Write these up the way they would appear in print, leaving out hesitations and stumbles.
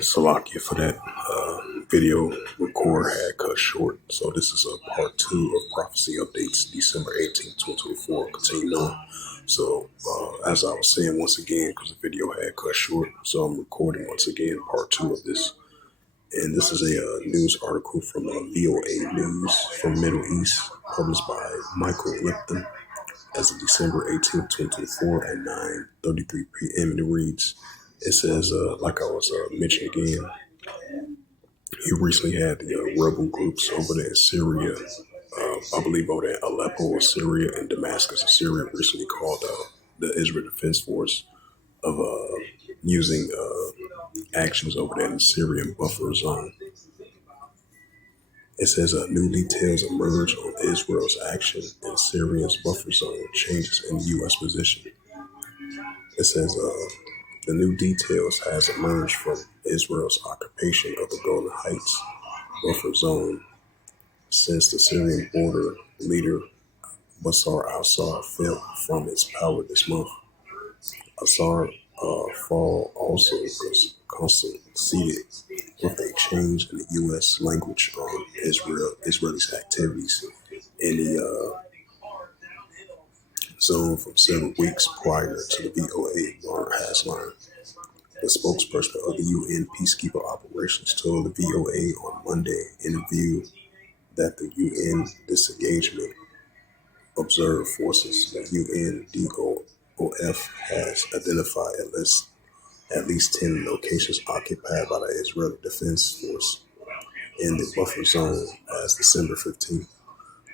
Salakia for that video record had cut short. So this is a part two of prophecy updates, December 18th, 2024. Continue on. So as I was saying once again, because the video had cut short, so I'm recording once again part two of this. And this is a news article from VOA News from Middle East, published by Michael Lipton as of December 18th, 2024 at 9:33 p.m. And it reads, it says, like I was mentioning again, he recently had the rebel groups over there in Syria, I believe over there in Aleppo of Syria and Damascus of Syria, recently called the Israel Defense Force of using actions over there in the Syrian buffer zone. It says new details emerge on Israel's action in Syria's buffer zone, changes in U.S. position. It says the new details has emerged from Israel's occupation of the Golden Heights buffer zone since the Syrian border leader Bashar al-Assad fell from its power this month. Assad fall also coincided with a change in the U.S. language on Israel's activities in the zone from several weeks prior to the VOA has learned. The spokesperson of the UN peacekeeper operations told the VOA on Monday in a view that the UN disengagement observed forces, the UNDOF, has identified at least 10 locations occupied by the Israeli Defense Force in the buffer zone as December 15th.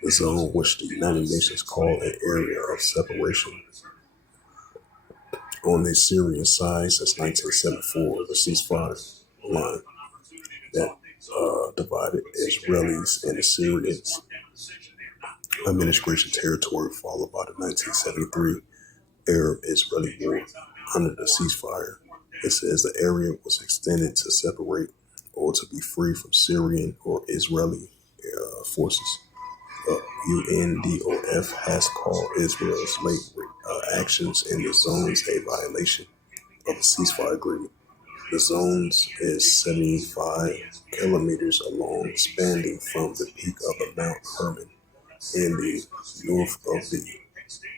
The zone, which the United Nations called an area of separation on the Syrian side since 1974, the ceasefire line that divided Israelis and the Syrians administration territory, followed by the 1973 Arab-Israeli War. Under the ceasefire, it says the area was extended to separate or to be free from Syrian or Israeli forces. UNDOF has called Israel's late actions in the zones a violation of the ceasefire agreement. The zones is 75 kilometers long, spanning from the peak of the Mount Hermon in the north of the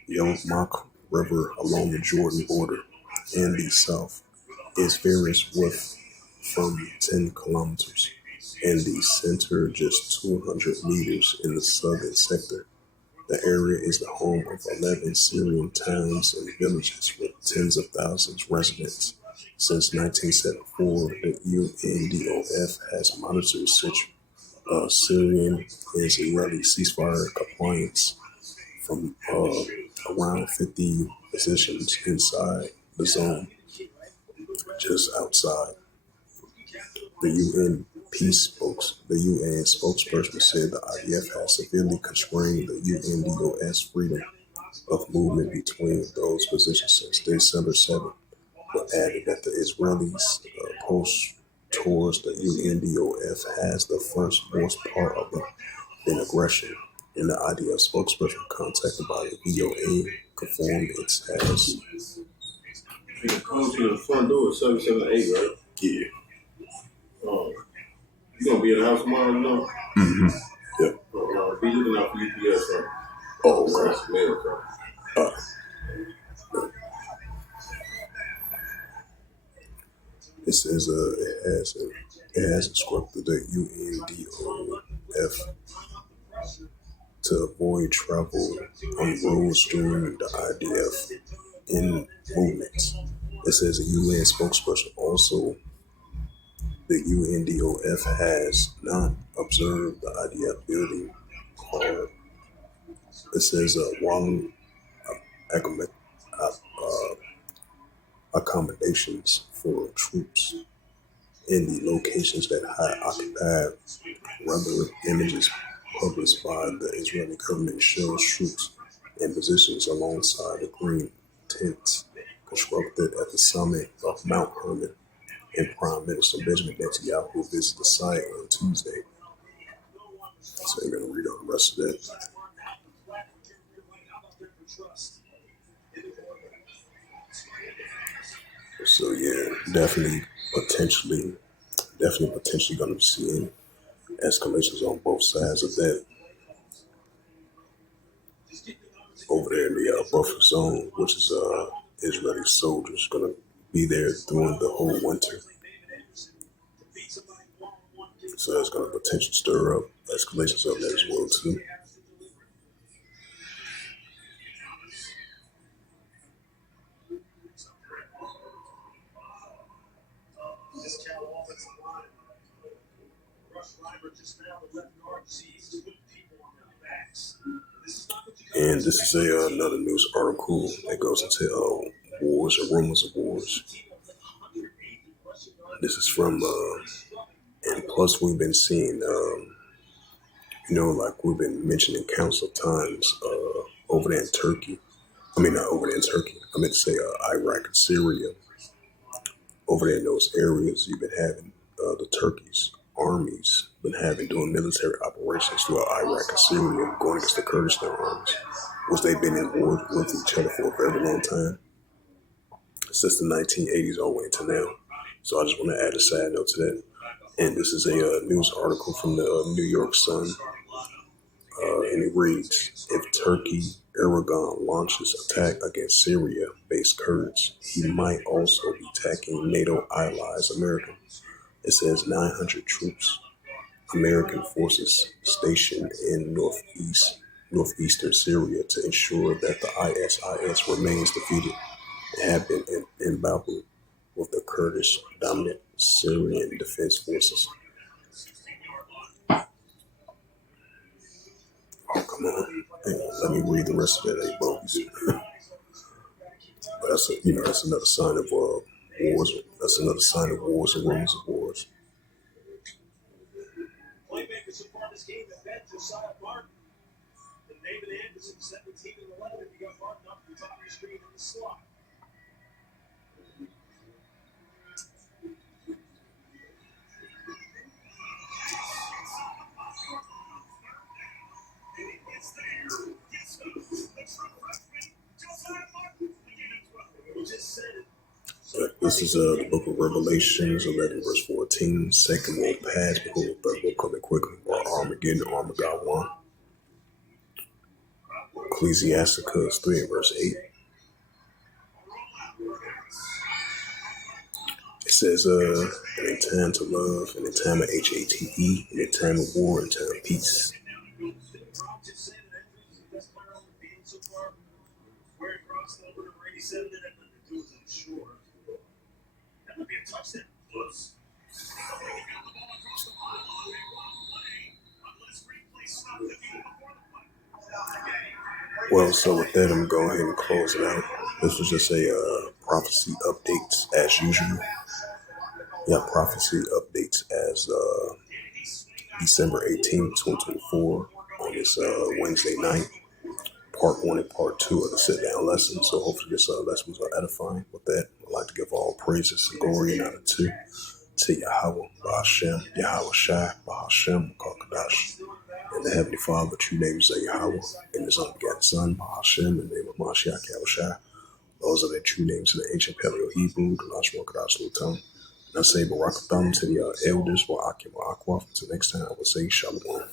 Yarmouk River along the Jordan border. In the south is varies with from 10 kilometers. In the center, just 200 meters in the southern sector. The area is the home of 11 Syrian towns and villages with tens of thousands of residents. Since 1974, the UNDOF has monitored Syrian and Israeli ceasefire compliance from around 50 positions inside the zone, just outside. The UN spokesperson said the IDF has severely constrained the UNDOS freedom of movement between those positions since December 7th, but added that the Israelis' post towards the UNDOF has the first most part of an aggression. And the IDF spokesperson contacted by the VOA confirmed it has. You come to the front door at 778, right? Yeah. You gonna be at the house tomorrow, you know? Mm-hmm. Yeah. Be looking out for UPS, right? Oh, okay. Mail, right? It says it has instructed the UNDOF to avoid travel on roads during the IDF in movements. It says a UN spokesperson also. The UNDOF has not observed the IDF building called. It says while accommodations for troops in the locations that had occupied. Rather, images published by the Israeli government shows troops in positions alongside the green tents constructed at the summit of Mount Hermon, and Prime Minister Benjamin Netanyahu visited the site on Tuesday. So you're going to read on the rest of that. So yeah, definitely potentially going to be seeing escalations on both sides of that over there in the buffer zone, which is Israeli soldiers going to be there during the whole winter. So that's going to potentially stir up escalations up there as well too. And this is another news article that goes into wars or rumors of wars. This is from, and plus we've been seeing, like we've been mentioning countless of times over there in Turkey. I mean, not over there in Turkey. I meant to say Iraq and Syria. Over there in those areas, you've been having the Turkey's armies been having doing military operations throughout Iraq and Syria, going against the Kurdistan armies, which they've been in war with each other for a very long time, since the 1980s all the way into now. So I just want to add a side note to that. And this is a news article from the New York Sun, and it reads, if Turkey Erdogan launches attack against Syria-based Kurds, he might also be attacking NATO allies America. It says 900 troops, American forces stationed in northeastern Syria to ensure that the ISIS remains defeated, have been embattled with the Kurdish-dominant Syrian Defense Forces. Oh, come on. Hang on. Let me read the rest of that, bogus. But that's another sign of wars. That's another sign of wars and rumors of wars. But this is the book of Revelations, 11 verse 14. Second will pass, behold, the third will come in quickly. Or Armageddon, Armageddon. Ecclesiasticus 3 and verse 8. It says, in time to love, and in time of HATE, and in time of war, and time of peace. Well, so with that, I'm going to go ahead and close it out. This was just a prophecy updates as usual. Yeah, prophecy updates as December 18th, 2024 on this Wednesday night. Part 1 and Part 2 of the Sitdown Lesson. So hopefully this lesson was edifying. With that, I'd like to give all praises and glory and honor to Yahweh, Ba'ashem, Yahweh Shai, Ba'ashem, Kakadash. And the Heavenly Father, true name is Yahweh, and His unbegotten Son, Ba'ashem, in the name of Mashiach, Yahweh Shai. Those are the true names in the ancient Paleo Hebrew, the last one, Kadash Lutam. And I say Barakatham to the elders, Wa'akim Wa'akwaf. Until next time, I will say Shalom.